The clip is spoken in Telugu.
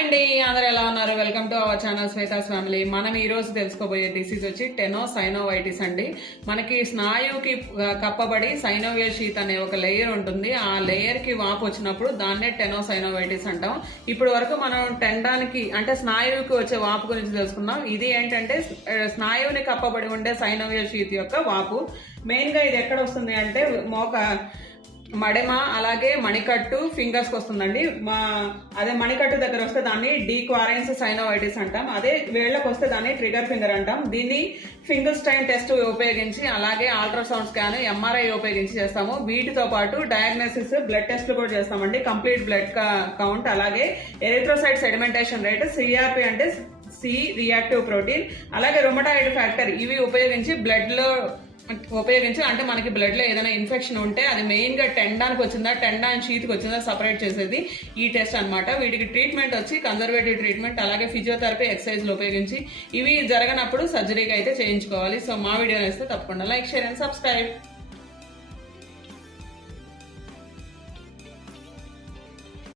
అండి. అందరు ఎలా ఉన్నారు? Welcome to our channel Shweta's family మనం ఈ రోజు తెలుసుకోబోయే డిసీజ్ వచ్చి టెనో సైనోవైటిస్ అండి. మనకి స్నాయువుకి కప్పబడి సైనోవియల్ షీత్ అనే ఒక లేయర్ ఉంటుంది. ఆ లేయర్కి వాపు వచ్చినప్పుడు దాన్నే టెనో సైనోవైటిస్ అంటాం. ఇప్పుడు వరకు మనం టెండానికి అంటే స్నాయువుకి వచ్చే వాపు గురించి తెలుసుకున్నాం ఇది ఏంటంటే స్నాయువుని కప్పబడి ఉండే సైనోవియల్ షీత్ యొక్క వాపు. మెయిన్గా ఇది ఎక్కడ వస్తుంది అంటే మోక మడెమ అలాగే మణికట్టు ఫింగర్స్కి వస్తుందండి. మా అదే మణికట్టు దగ్గర వస్తే దాన్ని డీ క్వారైన్స్ సైనోవైటిస్ అంటాం. అదే వేళ్ళకి వస్తే దాన్ని ట్రిగర్ ఫింగర్ అంటాం. దీన్ని ఫింగర్ స్టైన్ టెస్ట్ ఉపయోగించి అలాగే అల్ట్రాసౌండ్ స్కాన్ ఎంఆర్ఐ ఉపయోగించి చేస్తాము. వీటితో పాటు డయాగ్నోసిస్ బ్లడ్ టెస్ట్లు కూడా చేస్తామండి. కంప్లీట్ బ్లడ్ కౌంట్ అలాగే ఎరిథ్రోసైడ్ సెడిమెంటేషన్ రేట్ సిఆర్పి అంటే సి రియాక్టివ్ ప్రోటీన్ అలాగే రొమటాయిడ్ ఫ్యాక్టర్ ఇవి ఉపయోగించి బ్లడ్లో ఉపయోగించి అంటే మనకి బ్లడ్లో ఏదైనా ఇన్ఫెక్షన్ ఉంటే అది మెయిన్గా టెండానికి వచ్చిందా టెండాన్ అండ్ షీత్కి వచ్చిందా సపరేట్ చేసేది ఈ టెస్ట్ అన్నమాట. వీటికి ట్రీట్మెంట్ వచ్చి కన్జర్వేటివ్ ట్రీట్మెంట్ అలాగే ఫిజియోథెరపీ ఎక్సర్సైజ్లు ఉపయోగించి ఇవి జరగనప్పుడు సర్జరీగా అయితే చేయించుకోవాలి. సో మా వీడియో నేస్తే తప్పకుండా లైక్ షేర్ అండ్ సబ్స్క్రైబ్